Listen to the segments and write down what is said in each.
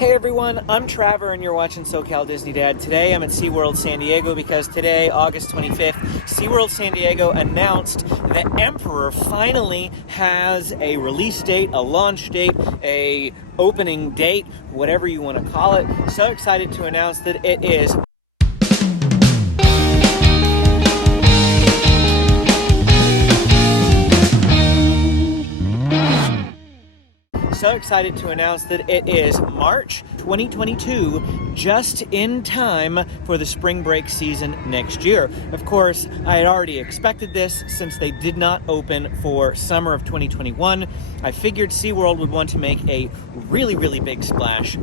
Hey everyone, I'm Trevor and you're watching SoCal Disney Dad. Today I'm at SeaWorld San Diego because today, August 25th, SeaWorld San Diego announced that Emperor finally has a release date, a launch date, a opening date, whatever you want to call it. So excited to announce that it is March 2022, just in time for the spring break season next year. Of course, I had already expected this since they did not open for summer of 2021. I figured SeaWorld would want to make a really big splash.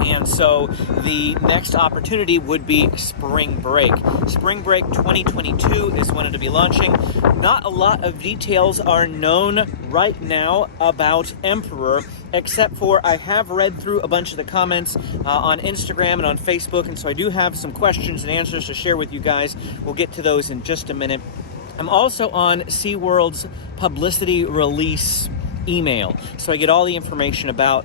And so the next opportunity would be spring break. Spring break 2022 is when it'll be launching. Not a lot of details are known right now about Emperor, except for I have read through a bunch of the comments on Instagram and on Facebook, and so I do have some questions and answers to share with you guys. We'll get to those in just a minute. I'm also on SeaWorld's publicity release email, so I get all the information about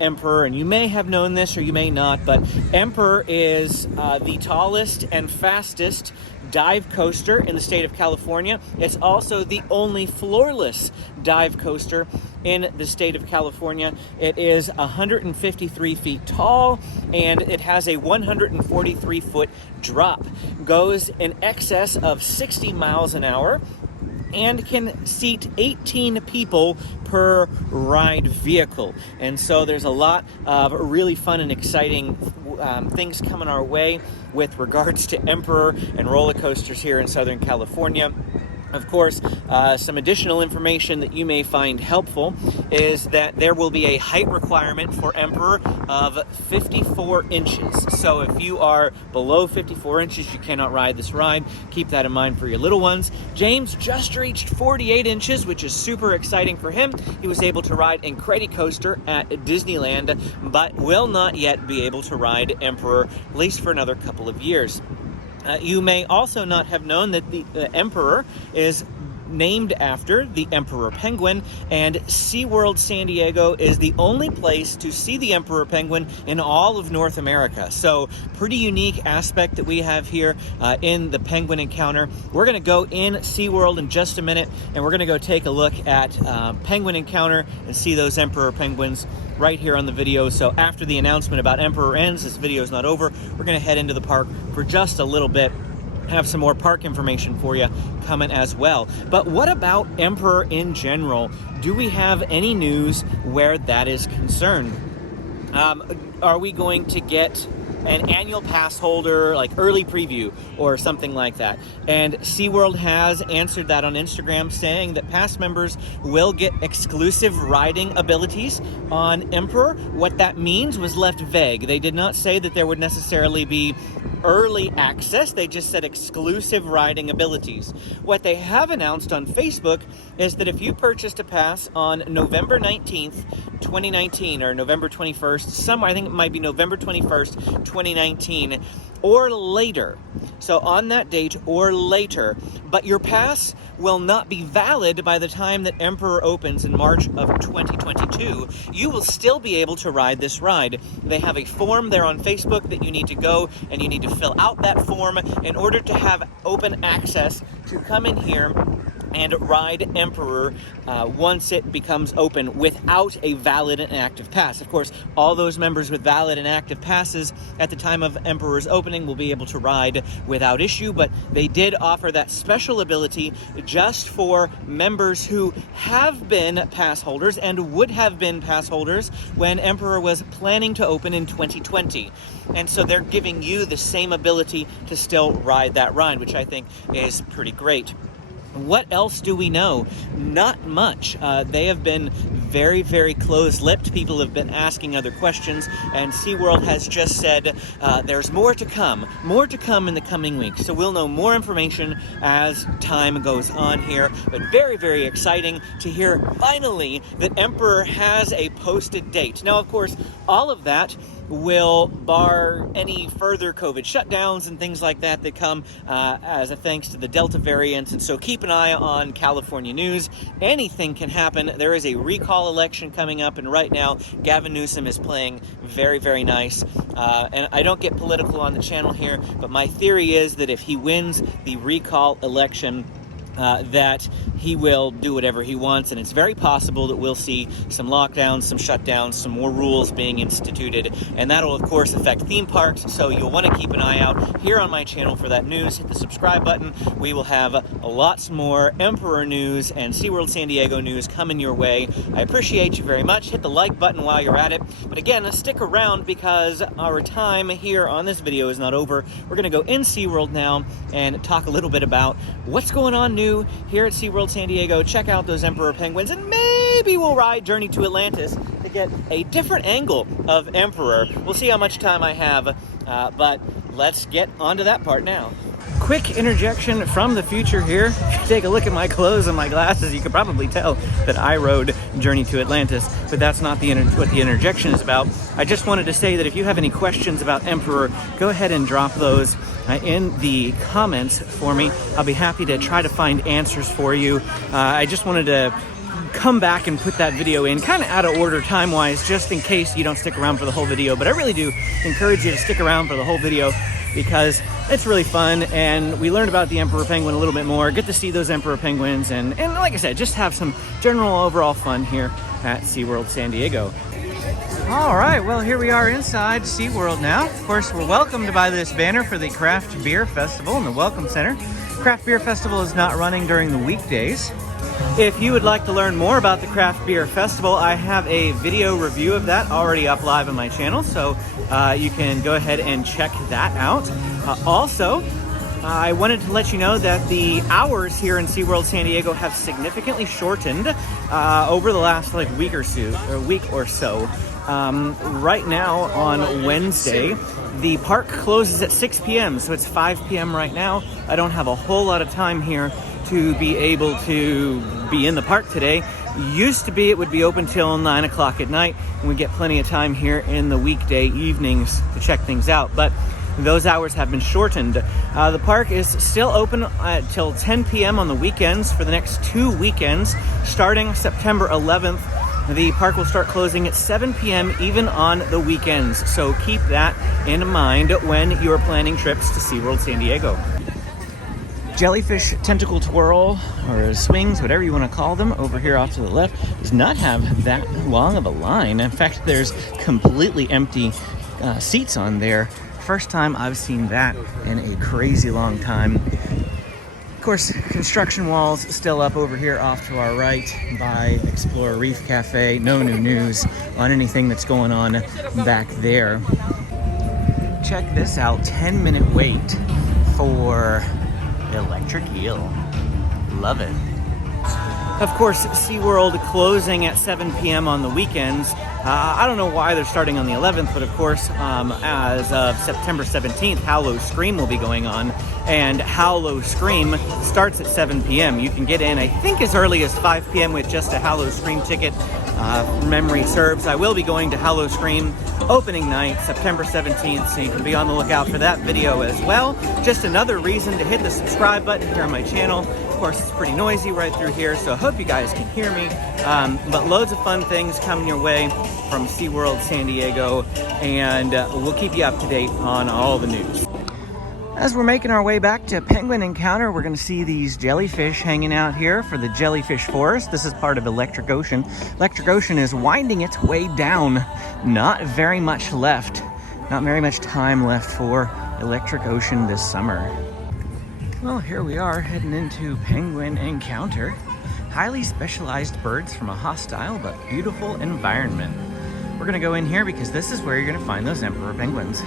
Emperor, and you may have known this or you may not, but Emperor is the tallest and fastest dive coaster in the state of California. It's also the only floorless dive coaster in the state of California. It is 153 feet tall and it has a 143-foot drop. Goes in excess of 60 miles an hour and can seat 18 people per ride vehicle. And so there's a lot of really fun and exciting things coming our way with regards to Emperor and roller coasters here in Southern California. Of course, some additional information that you may find helpful is that there will be a height requirement for Emperor of 54 inches. So if you are below 54 inches, you cannot ride this ride. Keep that in mind for your little ones. James just reached 48 inches, which is super exciting for him. He was able to ride Incredicoaster at Disneyland, but will not yet be able to ride Emperor, at least for another couple of years. You may also not have known that the Emperor is named after the Emperor Penguin, and SeaWorld San Diego is the only place to see the Emperor Penguin in all of North America. So pretty unique aspect that we have here in the Penguin Encounter. We're going to go in SeaWorld in just a minute, and we're going to go take a look at Penguin Encounter and see those Emperor Penguins right here on the video. So after the announcement about Emperor ends, this video is not over. We're going to head into the park for just a little bit. Have some more park information for you coming as well. But what about Emperor in general? Do we have any news where that is concerned? Are we going to get an annual pass holder, like early preview or something like that? And SeaWorld has answered that on Instagram, saying that pass members will get exclusive riding abilities on Emperor. What that means was left vague. They did not say that there would necessarily be early access. They just said exclusive riding abilities. What they have announced on Facebook is that if you purchased a pass on November 19th, 2019, or November 21st, I think it might be November 21st, 2019, or later, so on that date or later, but your pass will not be valid by the time that Emperor opens in March of 2022, you will still be able to ride this ride. They have a form there on Facebook that you need to go and you need to fill out that form in order to have open access to come in here and ride Emperor once it becomes open without a valid and active pass. Of course, all those members with valid and active passes at the time of Emperor's opening will be able to ride without issue, but they did offer that special ability just for members who have been pass holders and would have been pass holders when Emperor was planning to open in 2020. And so they're giving you the same ability to still ride that ride, which I think is pretty great. What else do we know? Not much. They have been very close-lipped. People have been asking other questions, and SeaWorld has just said there's more to come in the coming weeks. So we'll know more information as time goes on here, but very exciting to hear finally that Emperor has a posted date. Now, of course, all of that will bar any further COVID shutdowns and things like that that come as a thanks to the Delta variant. And so keep an an eye on California news. Anything can happen. There is a recall election coming up, and right now Gavin Newsom is playing very, very nice. And I don't get political on the channel here, but my theory is that if he wins the recall election, that he will do whatever he wants, and it's very possible that we'll see some lockdowns, some shutdowns, some more rules being instituted, and that'll of course affect theme parks, so you'll want to keep an eye out here on my channel for that news. Hit the subscribe button. We will have lots more Emperor news and SeaWorld San Diego news coming your way. I appreciate you very much. Hit the like button while you're at it, but again, stick around because our time here on this video is not over. We're going to go in SeaWorld now and talk a little bit about what's going on new here at SeaWorld San Diego. Check out those Emperor penguins, and maybe we'll ride Journey to Atlantis to get a different angle of Emperor. We'll see how much time I have, but let's get onto that part now. Quick interjection from the future here. If you take a look at my clothes and my glasses, you could probably tell that I rode Journey to Atlantis, but that's not what the interjection is about. I just wanted to say that if you have any questions about Emperor, go ahead and drop those in the comments for me. I'll be happy to try to find answers for you. I just wanted to come back and put that video in kind of out of order time-wise, just in case you don't stick around for the whole video, but I really do encourage you to stick around for the whole video because it's really fun, and we learned about the Emperor penguin a little bit more, get to see those Emperor penguins, and like I said, just have some general overall fun here at SeaWorld San Diego. All right, well, here we are inside SeaWorld now. Of course, we're welcomed by this banner for the Craft Beer Festival in the Welcome Center. Craft Beer Festival is not running during the weekdays. If you would like to learn more about the Craft Beer Festival, I have a video review of that already up live on my channel, so you can go ahead and check that out. Also, I wanted to let you know that the hours here in SeaWorld San Diego have significantly shortened over the last week or so. Right now on Wednesday, the park closes at 6 p.m., so it's 5 p.m. right now. I don't have a whole lot of time here to be able to be in the park today. Used to be it would be open till 9 o'clock at night, and we get plenty of time here in the weekday evenings to check things out, but those hours have been shortened. The park is still open till 10 p.m. on the weekends for the next 2 weekends. Starting September 11th, the park will start closing at 7 p.m. even on the weekends, so keep that in mind when you're planning trips to SeaWorld San Diego. Jellyfish Tentacle Twirl, or swings, whatever you want to call them, over here off to the left, does not have that long of a line. In fact, there's completely empty seats on there. First time I've seen that in a crazy long time. Of course, construction walls still up over here off to our right by Explorer Reef Cafe. No new news on anything that's going on back there. Check this out, 10-minute wait for electric eel. Love it. Of course, SeaWorld closing at 7 p.m. on the weekends. I don't know why they're starting on the 11th, but of course, as of September 17th, Hallow Scream will be going on, and Hallow Scream starts at 7 p.m. You can get in, I think, as early as 5 p.m. with just a Hallow Scream ticket. Memory serves, I will be going to Hallow Scream opening night, September 17th, so you can be on the lookout for that video as well. Just another reason to hit the subscribe button here on my channel. Of course, it's pretty noisy right through here, so I hope you guys can hear me. But loads of fun things coming your way from SeaWorld San Diego, and we'll keep you up to date on all the news. As we're making our way back to Penguin Encounter, we're going to see these jellyfish hanging out here for the Jellyfish Forest. This is part of Electric Ocean. Electric Ocean is winding its way down. Not very much left. Not very much time left for Electric Ocean this summer. Well, here we are heading into Penguin Encounter. Highly specialized birds from a hostile but beautiful environment. We're going to go in here because this is where you're going to find those Emperor penguins.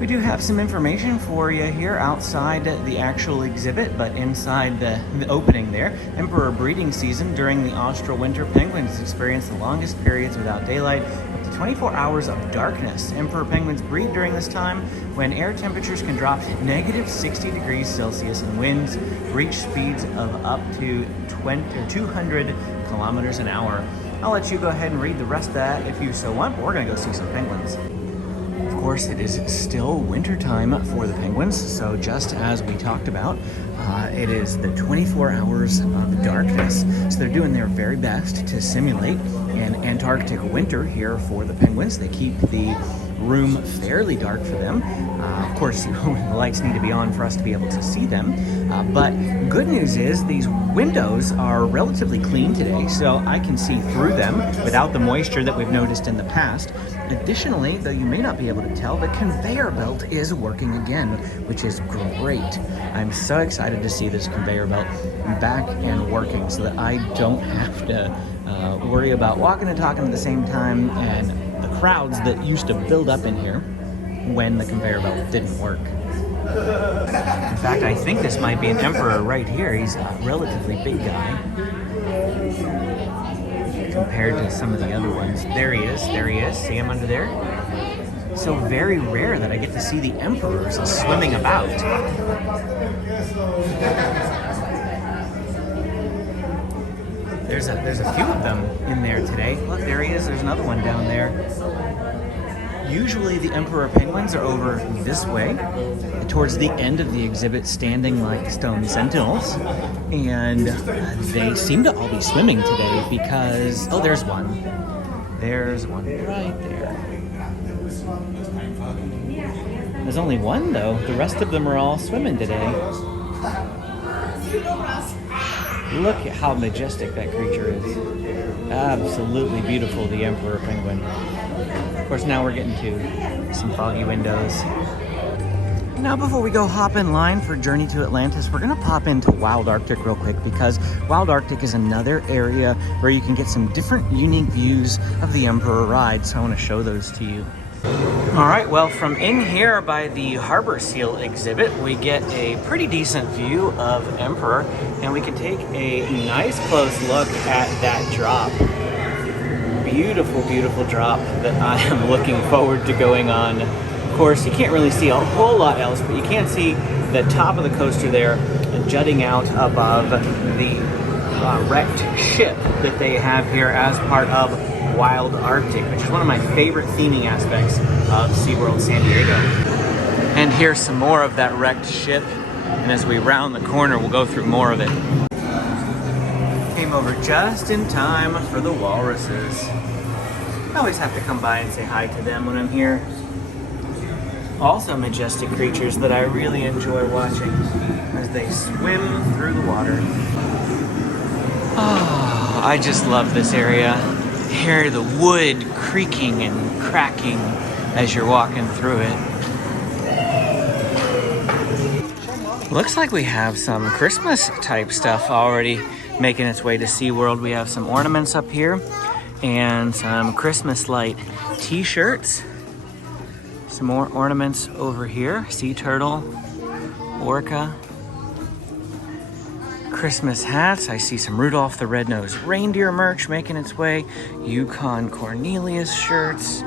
We do have some information for you here outside the actual exhibit, but inside the opening there. Emperor breeding season during the austral winter, penguins experience the longest periods without daylight, up to 24 hours of darkness. Emperor penguins breed during this time when air temperatures can drop to negative 60 degrees Celsius and winds reach speeds of up to 200 kilometers an hour. I'll let you go ahead and read the rest of that if you so want, but we're going to go see some penguins. Of course, it is still wintertime for the penguins, so just as we talked about, it is the 24 hours of darkness. So they're doing their very best to simulate an Antarctic winter here for the penguins. They keep the room fairly dark for them. Of course, the lights need to be on for us to be able to see them. But good news is these windows are relatively clean today, so I can see through them without the moisture that we've noticed in the past. Additionally, though you may not be able to tell, the conveyor belt is working again, which is great. I'm so excited to see this conveyor belt back and working so that I don't have to worry about walking and talking at the same time and the crowds that used to build up in here when the conveyor belt didn't work. In fact, I think this might be an emperor right here. He's a relatively big guy compared to some of the other ones. There he is. See him under there? So very rare that I get to see the emperors swimming about. There's a few of them in there today. Look, there he is. There's another one down there. Usually the emperor penguins are over this way, towards the end of the exhibit, standing like stone sentinels. And they seem to all be swimming today because, oh, there's one. There's one right there. There's only one, though. The rest of them are all swimming today. Look at how majestic that creature is. Absolutely beautiful, the emperor penguin. Of course, now we're getting to some foggy windows. Now, before we go hop in line for Journey to Atlantis, we're gonna pop into Wild Arctic real quick because Wild Arctic is another area where you can get some different unique views of the Emperor ride, so I wanna show those to you. All right, well, from in here by the Harbor Seal exhibit, we get a pretty decent view of Emperor, and we can take a nice close look at that drop. Beautiful, beautiful drop that I am looking forward to going on. Of course, you can't really see a whole lot else, but you can see the top of the coaster there jutting out above the wrecked ship that they have here as part of Wild Arctic, which is one of my favorite theming aspects of SeaWorld San Diego. And here's some more of that wrecked ship, and as we round the corner, we'll go through more of it. Came over just in time for the walruses. I always have to come by and say hi to them when I'm here. Also majestic creatures that I really enjoy watching as they swim through the water. Oh, I just love this area. Hear the wood creaking and cracking as you're walking through it. Looks like we have some Christmas type stuff already making its way to SeaWorld. We have some ornaments up here and some Christmas light t-shirts. Some more ornaments over here. Sea turtle, orca. Christmas hats. I see some Rudolph the Red-Nosed Reindeer merch making its way. Yukon Cornelius shirts.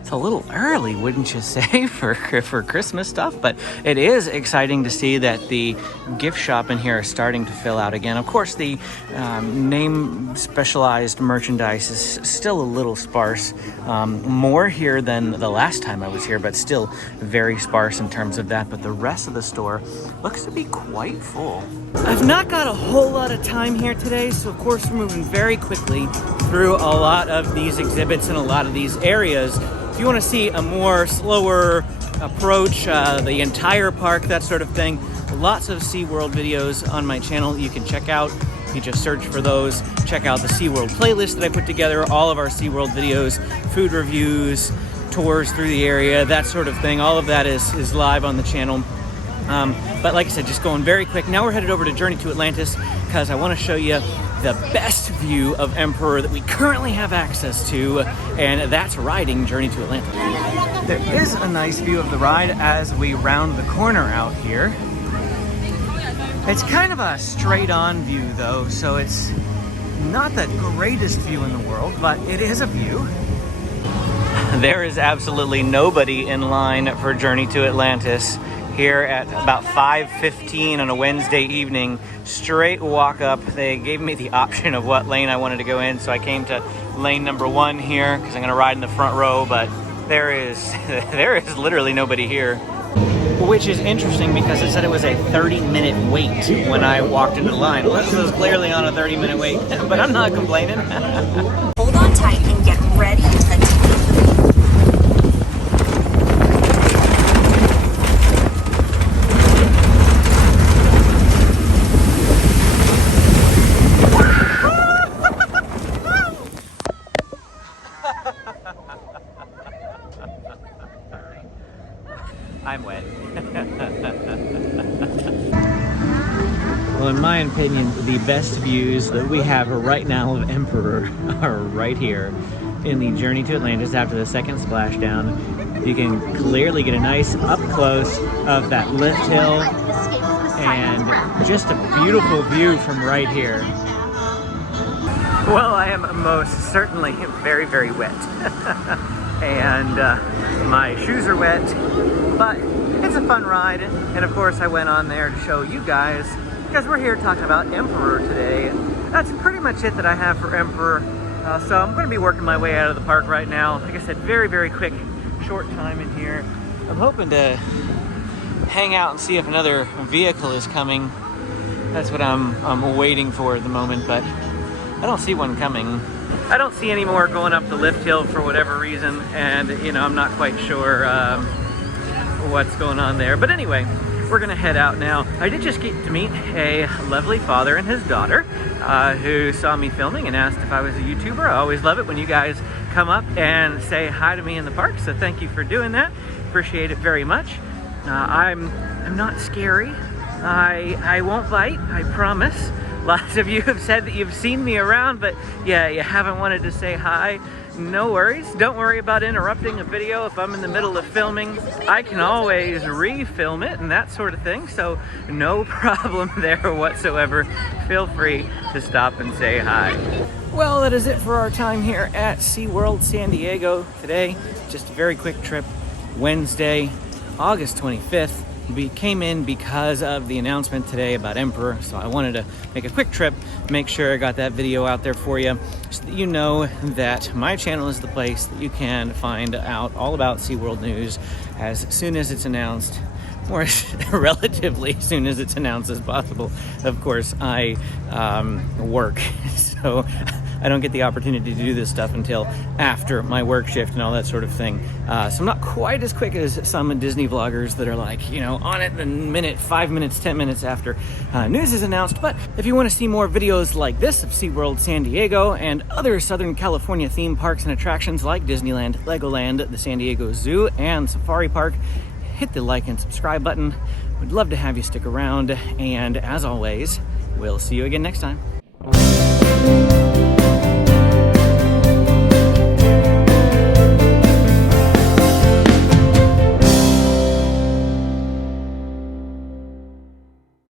It's a little early, wouldn't you say, for Christmas stuff? But it is exciting to see that the gift shop in here is starting to fill out again. Of course, the name specialized merchandise is still a little sparse. More here than the last time I was here, but still very sparse in terms of that. But the rest of the store looks to be quite full. I've not got a whole lot of time here today, so of course we're moving very quickly through a lot of these exhibits and a lot of these areas. If you want to see a more slower approach, the entire park, that sort of thing, lots of SeaWorld videos on my channel you can check out. You just search for those. Check out the SeaWorld playlist that I put together, all of our SeaWorld videos, food reviews, tours through the area, that sort of thing. All of that is live on the channel. But like I said, just going very quick. Now we're headed over to Journey to Atlantis because I want to show you the best view of Emperor that we currently have access to, and that's riding Journey to Atlantis. There is a nice view of the ride as we round the corner out here. It's kind of a straight-on view though, so it's not the greatest view in the world, but it is a view. There is absolutely nobody in line for Journey to Atlantis here at about 5:15 on a Wednesday evening. Straight walk up. They gave me the option of what lane I wanted to go in, so I came to lane number 1 here because I'm gonna ride in the front row, but there is literally nobody here. Which is interesting because it said it was a 30-minute wait when I walked into the line. Well, this was clearly on a 30-minute wait, but I'm not complaining. Hold on tight and get ready to I'm wet. Well, in my opinion, the best views that we have right now of Emperor are right here in the journey to Atlantis after the second splashdown. You can clearly get a nice up close of that lift hill and just a beautiful view from right here. Well, I am most certainly very, very wet. And my shoes are wet, but it's a fun ride. And of course I went on there to show you guys, because we're here talking about Emperor today. That's pretty much it that I have for Emperor. So I'm going to be working my way out of the park right now. Like I said, very, very quick, short time in here. I'm hoping to hang out and see if another vehicle is coming. That's what I'm waiting for at the moment, but I don't see one coming. I don't see any more going up the lift hill for whatever reason, and you know, I'm not quite sure what's going on there. But anyway, we're gonna head out now. I did just get to meet a lovely father and his daughter who saw me filming and asked if I was a YouTuber. I always love it when you guys come up and say hi to me in the park, so thank you for doing that. Appreciate it very much. I'm not scary. I won't bite, I promise. Lots of you have said that you've seen me around, but yeah, you haven't wanted to say hi. No worries. Don't worry about interrupting a video if I'm in the middle of filming. I can always re-film it and that sort of thing, so no problem there whatsoever. Feel free to stop and say hi. Well, that is it for our time here at SeaWorld San Diego today. Just a very quick trip. Wednesday, August 25th. We came in because of the announcement today about Emperor, so I wanted to make a quick trip, make sure I got that video out there for you, so that you know that my channel is the place that you can find out all about SeaWorld news as soon as it's announced, or as relatively soon as it's announced as possible. Of course, I work, so I don't get the opportunity to do this stuff until after my work shift and all that sort of thing. So I'm not quite as quick as some Disney vloggers that are like, you know, on it the minute, 5 minutes, 10 minutes after news is announced. But if you want to see more videos like this of SeaWorld San Diego and other Southern California theme parks and attractions like Disneyland, Legoland, the San Diego Zoo, and Safari Park, hit the like and subscribe button. Would love to have you stick around. And as always, we'll see you again next time.